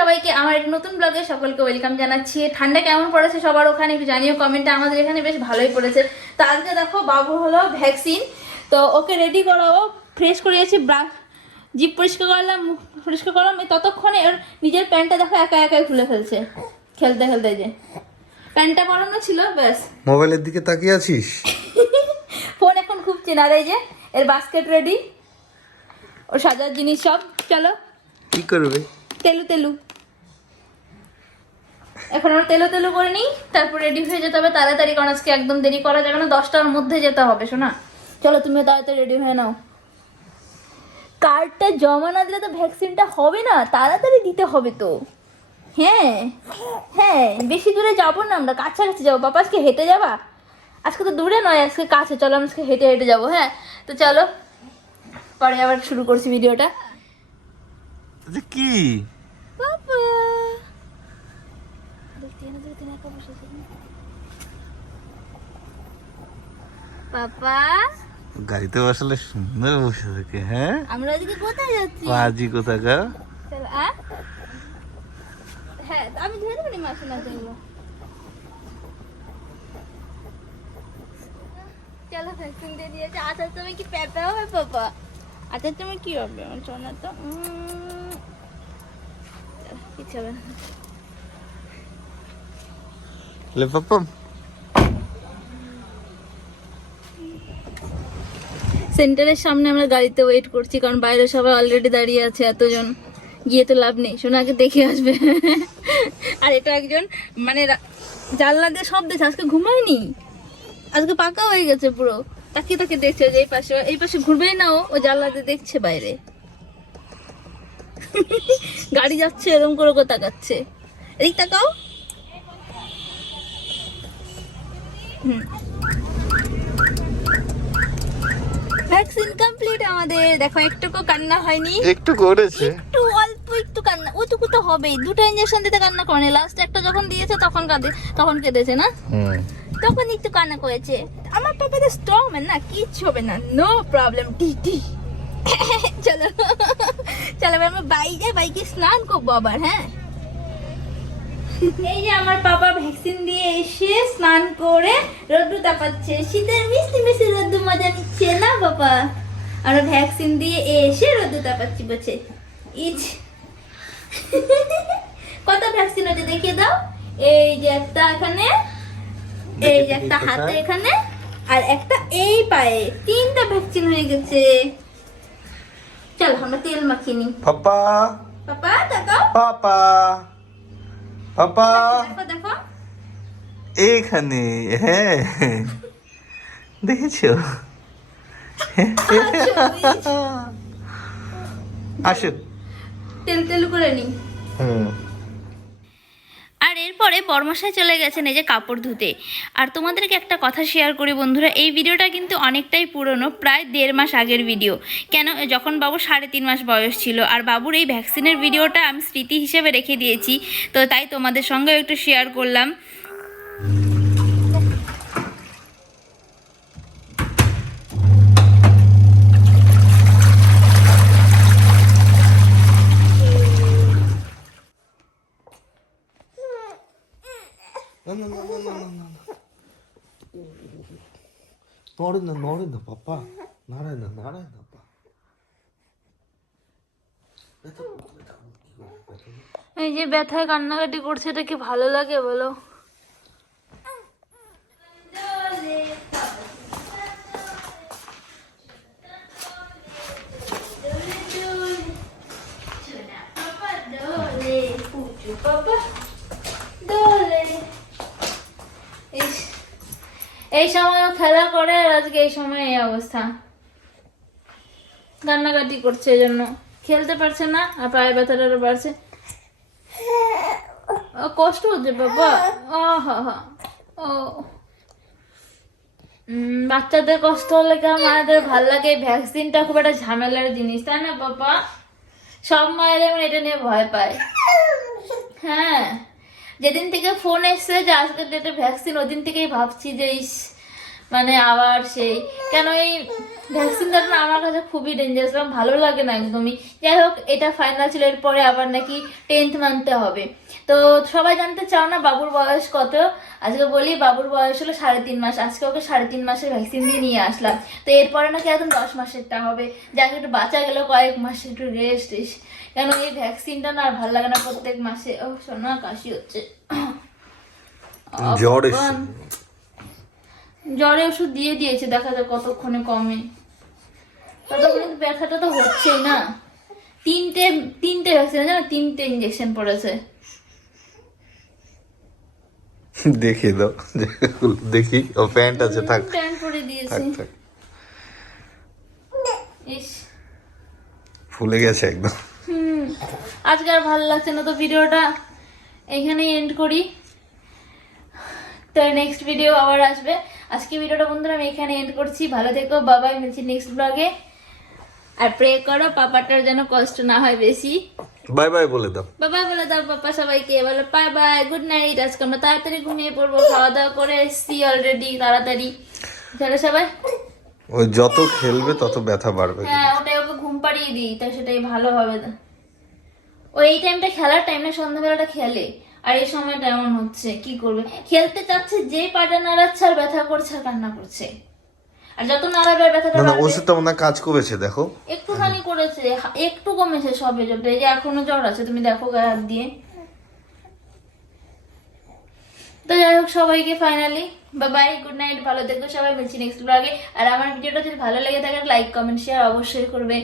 সবাইকে আমার একটা নতুন ব্লগে সকলকে ওয়েলকাম জানাচ্ছি। ঠান্ডা কেমন পড়েছে সবার ওখানে একটু জানিও কমেন্টে আমাদের এখানে বেশ ভালোই পড়েছে। তো আজকে দেখো বাবু হলো ভ্যাকসিন। তো ওকে রেডি করাবো ফ্রেশ করিয়েছি ব্রাশ জিপ পরিষ্কার করলাম মুখ পরিষ্কার করলাম। এই ততক্ষণে ওর নিজের প্যান্টটা দেখো একা একাই খুলে ফেলছে খেলতে খেলতে যে। প্যান্টটা পরানো ছিল ব্যাস। মোবাইলের দিকে তাকিয়ে আছিস? ফোন এখন খুব চেনা দেয় যে এর বাস্কেট রেডি ওর সাজার জিনিস সব চলো। কি করবে? তেলু তেলু। এখন আমরা তেলো তেলু করে নিই তারপর রেডি হয়ে যেতে হবে। তাড়াতাড়ি কারণ আজকে একদম দেরি করা যাবে না দশটার মধ্যে যেতে হবে শোনা চলো তুমি তাড়াতাড়ি রেডি হয়ে নাও। কার্ডটা জমা না দিলে তো ভ্যাকসিনটা হবে না তাড়াতাড়ি দিতে হবে তো। হ্যাঁ হ্যাঁ বেশি দূরে যাব না আমরা কাছাকাছি যাব। বাবা আজকে হেঁটে যাবা? আজকে তো দূরে নয় আজকে কাছে। চলো আমরা আজকে হেঁটে হেঁটে যাব হ্যাঁ। তো চলো পরে আবার শুরু করছি ভিডিওটা কি? বাবা দেখতে না দেখতে না একা বসে আছে। পাপা? গাড়িতে বসালে সুন্দর বসে থাকে হ্যাঁ? আমরা আজকে কোথায় যাচ্ছি? পাজি চলো, আ? হ্যাঁ আমি ধরে দেবো মাসে না চলবো চলো ভ্যাকসিন দিয়ে দিয়েছে। আচ্ছা তুমি কি প্যাপা হবে পাপা? আচ্ছা তুমি কি হবে? সোনা তো উম, হবে না। পাপা সেন্টারের সামনে আমরা গাড়িতে ওয়েট করছি, কারণ বাইরে সবাই অলরেডি দাঁড়িয়ে আছে, এতজন। গিয়ে তো লাভ নেই আগে দেখে আসবে। আর এটা একজন মানে জানলা দিয়ে সব দেখছে, আজকে ঘুমায়নি। আজকে পাকা হয়ে গেছে পুরো। তাকিয়ে তাকে দেখছে যে এই পাশে এই পাশে ঘুরবেই না ও জানলা দিয়ে দেখছে বাইরে। গাড়ি যাচ্ছে এরকম করে তাকাচ্ছে। এদিক তাকাও হুম ভ্যাকসিন কমপ্লিট আমাদের। দেখো একটুকু কান্না হয়নি। একটু করেছে। একটু অল্প একটু কান্না। ওইটুকু তো হবেই। দুটো ইঞ্জেকশন দিতে কান্না করেনি লাস্ট একটা যখন দিয়েছে তখন কাঁদে তখন কেঁদেছে না? তখন একটু কান্না করেছে। আমার পাপাতে স্ট্রং ম্যান না কিচ্ছু হবে না। নো প্রবলেম টি টি। চলো। চলো আমরা বাইরে বাইকে স্নান করব আবার হ্যাঁ? এই যে আমার পাপা ভ্যাকসিন দিয়ে এসে স্নান করে রোদ্দু তাপাচ্ছে। শীতের মিষ্টি মিষ্টি রোদ্দু মজা নিচ্ছে না বাবা আমরা ভ্যাকসিন দিয়ে এসে রোদ্দু তাপাচ্ছি বলছে ইচ। কত ভ্যাকসিন হচ্ছে দেখিয়ে দাও। এই যে একটা এখানে এই যে একটা হাতে এখানে আর একটা এই পায়ে। তিনটা ভ্যাকসিন হয়ে গেছে। চল আমরা তেল মাখিয়ে নিই। পাপা। পাপা তাকাও। পাপা। পাপা। এখানে হ্যাঁ। দেখেছ? আসো। তেল তেল করে নি। হুম। বর্মাশায় বর্মশায় চলে গেছেন এই যে কাপড় ধুতে। আর তোমাদেরকে একটা কথা শেয়ার করি বন্ধুরা, এই ভিডিওটা কিন্তু অনেকটাই পুরনো, প্রায় দেড় মাস আগের ভিডিও। কেন যখন বাবু সাড়ে তিন মাস বয়স ছিল, আর বাবুর এই ভ্যাকসিনের ভিডিওটা আমি স্মৃতি হিসেবে রেখে দিয়েছি, তো তাই তোমাদের সঙ্গেও একটু শেয়ার করলাম। না নড়ে না পাপা নাড়ায় না নাড়ায় না পা এই যে ব্যথায় কান্নাকাটি করছে, এটা কি ভালো লাগে বলো? এই সময় খেলা করে আর আজকে এই সময় এই অবস্থা। কান্নাকাটি করছে এই জন্য খেলতে পারছে না, আর পায়ে ব্যথাটারও বাড়ছে। কষ্ট হচ্ছে বাবা। ও। ও বাচ্চাদের কষ্ট হলে কেমন মায়েদের ভালো লাগে? ভ্যাকসিনটা খুব একটা ঝামেলার জিনিস, তাই না বাবা? সব মায়ের যেমন এটা নিয়ে ভয় পায়। হ্যাঁ। যেদিন থেকে ফোন এসছে যে আজকের ডেটে ভ্যাকসিন ওদিন থেকেই ভাবছি যে ইস মানে আবার সেই। কেন এই ভ্যাকসিন দেওয়াটা না আমার কাছে খুবই ডেঞ্জারাস এবং ভালো লাগে না একদমই। যাই হোক, এটা ফাইনাল ছিল, এরপরে আবার নাকি টেন্থ মানতে হবে। তো সবাই জানতে চাও না বাবুর বয়স কত? আজকে বলি বাবুর বয়স হলো সাড়ে তিন মাস। আজকে ওকে সাড়ে তিন মাসের ভ্যাকসিন দিয়ে নিয়ে আসলাম। তো এরপরে নাকি একদম দশ মাসেরটা হবে। যাকে, একটু বাঁচা গেল কয়েক মাসে, একটু রেস্ট কেন এই ভ্যাকসিনটা না আর ভালো লাগে না প্রত্যেক মাসে? ও শোনা কাশি হচ্ছে। জ্বর জ্বরে ওষুধ দিয়ে দিয়েছে দেখা যাক কতক্ষণে কমে। ততক্ষণে ব্যথাটা তো হচ্ছেই না। তিনটে তিনটে ভ্যাকসিন জানো তিনটে ইঞ্জেকশন পড়েছে। দেখিয়ে দাও। দেখি ও প্যান্ট আছে থাক। প্যান্ট পরে দিয়েছে। ফুলে গেছে একদম। আজকে আর ভালো লাগছে না তো ভিডিওটা এখানেই এন্ড করি। তো নেক্সট ভিডিও আবার আসবে। আজকে ভিডিওটা বন্ধুরা আমি এখানে এন্ড করছি। ভালো থেকো বাবাই মিলছি নেক্সট ব্লগে আর প্রে করো পাপাটার যেন কষ্ট না হয় বেশি। বাই বাই বলে দাও। বাবাই বলে দাও পাপা সবাইকে। বলো বাই বাই গুড নাইট আজকে আমরা তাড়াতাড়ি ঘুমিয়ে পড়ব খাওয়া দাওয়া করে এসছি অলরেডি তাড়াতাড়ি। চলো সবাই। ওই যত খেলবে তত ব্যথা বাড়বে। হ্যাঁ ওটাই ওকে ঘুম পাড়িয়ে দিই তাই সেটাই ভালো হবে না। ও এই টাইমটা খেলার টাইম না সন্ধ্যাবেলাটা খেলে। আর এই সময়টা এমন হচ্ছে কি করবে? খেলতে চাচ্ছে যেই পাটা নাড়াচ্ছে আর ব্যথা করছে আর কান্না করছে। আর যত নাড়াবে ব্যথাটা না না বাড়বে। মনে কাজ করেছে দেখো। একটুখানি করেছে একটু কমেছে সবে জ্বরটা এই যে এখনও জ্বর আছে তুমি দেখো গায়ে হাত দিয়ে। তো যাই হোক সবাইকে ফাইনালি বাই গুড নাইট ভালো থেকো সবাই বলছি নেক্সট ব্লগে আর আমার ভিডিওটা যদি ভালো লেগে থাকে লাইক কমেন্ট শেয়ার অবশ্যই করবে।